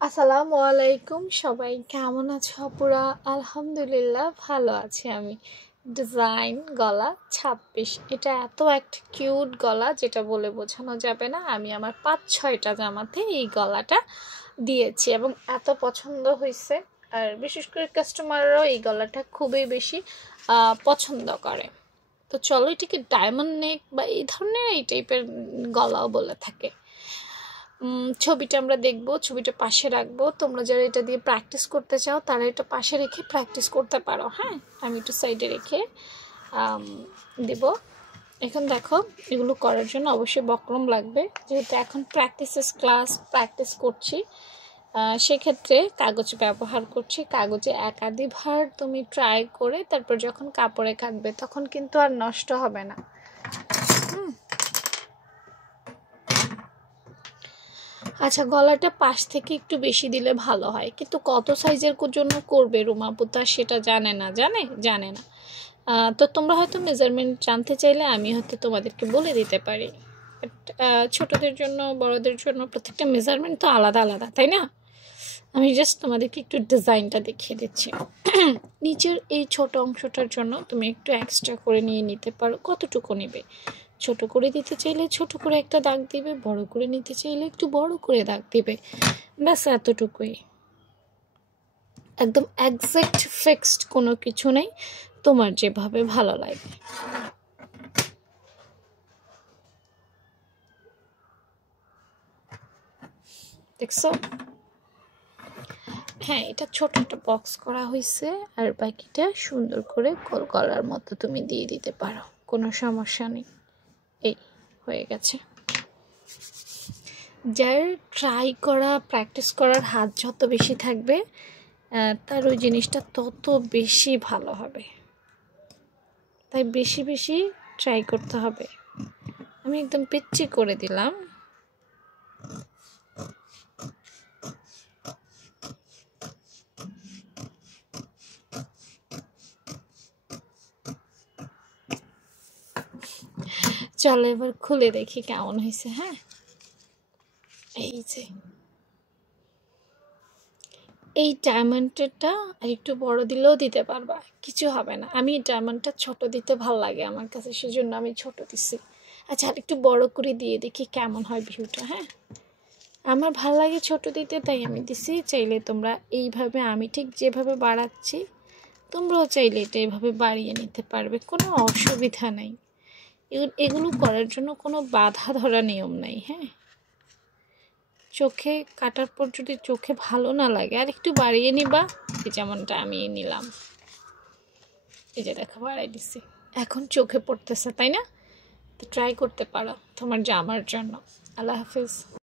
আসসালামু আলাইকুম, সবাই কেমন আছো আপুরা? আলহামদুলিল্লাহ ভালো আছি আমি। ডিজাইন গলা 26, এটা এত একটা কিউট গলা যেটা বলে বোঝানো যাবে না। আমি আমার 5-6টা জামাতে এই গলাটা দিয়েছি এবং এত পছন্দ হয়েছে। আর বিশেষ করে কাস্টমাররাও এই গলাটা খুবই বেশি পছন্দ করে। তো চলো, এটিকে ডায়মন্ড নেক বা এই ধরনের এই টাইপের গলাও বলে থাকে। ছবিটা আমরা দেখব, ছবিটা পাশে রাখবো। তোমরা যারা এটা দিয়ে প্র্যাকটিস করতে চাও তারা এটা পাশে রেখে প্র্যাকটিস করতে পারো। হ্যাঁ, আমি একটু সাইডে রেখে দেব। এখন দেখো, এগুলো করার জন্য অবশ্যই বক্রম লাগবে, যেহেতু এখন ক্লাস প্র্যাকটিস করছি। সেক্ষেত্রে কাগজ ব্যবহার করছি। কাগজে একাধিকবার তুমি ট্রাই করে তারপর যখন কাপড়ে কাটবে তখন কিন্তু আর নষ্ট হবে না। আচ্ছা, গলাটা পাশ থেকে একটু বেশি দিলে ভালো হয়, কিন্তু কত সাইজের জন্য করবে রুমাপুতা সেটা জানে না। তো তোমরা হয়তো মেজারমেন্ট জানতে চাইলে আমি হয়তো তোমাদেরকে বলে দিতে পারি। ছোটদের জন্য বড়দের জন্য প্রত্যেকটা মেজারমেন্ট তো আলাদা আলাদা, তাই না? আমি জাস্ট তোমাদেরকে একটু ডিজাইনটা দেখিয়ে দিচ্ছি। নিচের এই ছোট অংশটার জন্য তুমি একটু এক্সট্রা করে নিয়ে নিতে পারো। কতটুকু নেবে? ছোট করে দিতে চাইলে ছোট করে একটা দাগ দিবে, বড় করে নিতে চাইলে একটু বড় করে দাগ দিবে। ব্যাস এতটুকুই, একদম এক্সাক্ট ফিক্সড কোনো কিছু নেই, তোমার যেভাবে ভালো লাগে। দেখছো? হ্যাঁ, এটা ছোট একটা বক্স করা হয়েছে, আর বাকিটা সুন্দর করে গোল গলার মতো তুমি দিয়ে দিতে পারো, কোনো সমস্যা নেই। এই হয়ে গেছে। যার ট্রাই করা প্র্যাকটিস করার হাত যত বেশি থাকবে তার ওই জিনিসটা তত বেশি ভালো হবে, তাই বেশি বেশি ট্রাই করতে হবে। আমি একদম পিচ্ছি করে দিলাম। চলো এবার খুলে দেখি কেমন হয়েছে। হ্যাঁ, এই যে এই ডায়মন্ডটা আর একটু বড় দিলেও দিতে পারবা, কিছু হবে না। আমি ডায়মন্ডটা ছোট দিতে ভালো লাগে আমার কাছে, সেজন্য আমি ছোট দিছি। আচ্ছা, আর একটু বড় করে দিয়ে দেখি কেমন হয় ভিউটা। হ্যাঁ, আমার ভালো লাগে ছোট দিতে, তাই আমি দিছি। চাইলে তোমরা এইভাবে, আমি ঠিক যেভাবে বাড়াচ্ছি তোমরাও চাইলে এটা এইভাবে বাড়িয়ে নিতে পারবে, কোনো অসুবিধা নাই। এগুলো করার জন্য কোনো বাধা ধরা নিয়ম নাই। হ্যাঁ, চোখে কাটার পর যদি চোখে ভালো না লাগে আর একটু বাড়িয়ে নিবা, যেমনটা আমি নিলাম। এই যে দেখো, বাড়াই দিচ্ছি, এখন চোখে পড়তেছে, তাই না? তো ট্রাই করতে পারো তোমার জামার জন্য। আল্লাহ হাফিজ।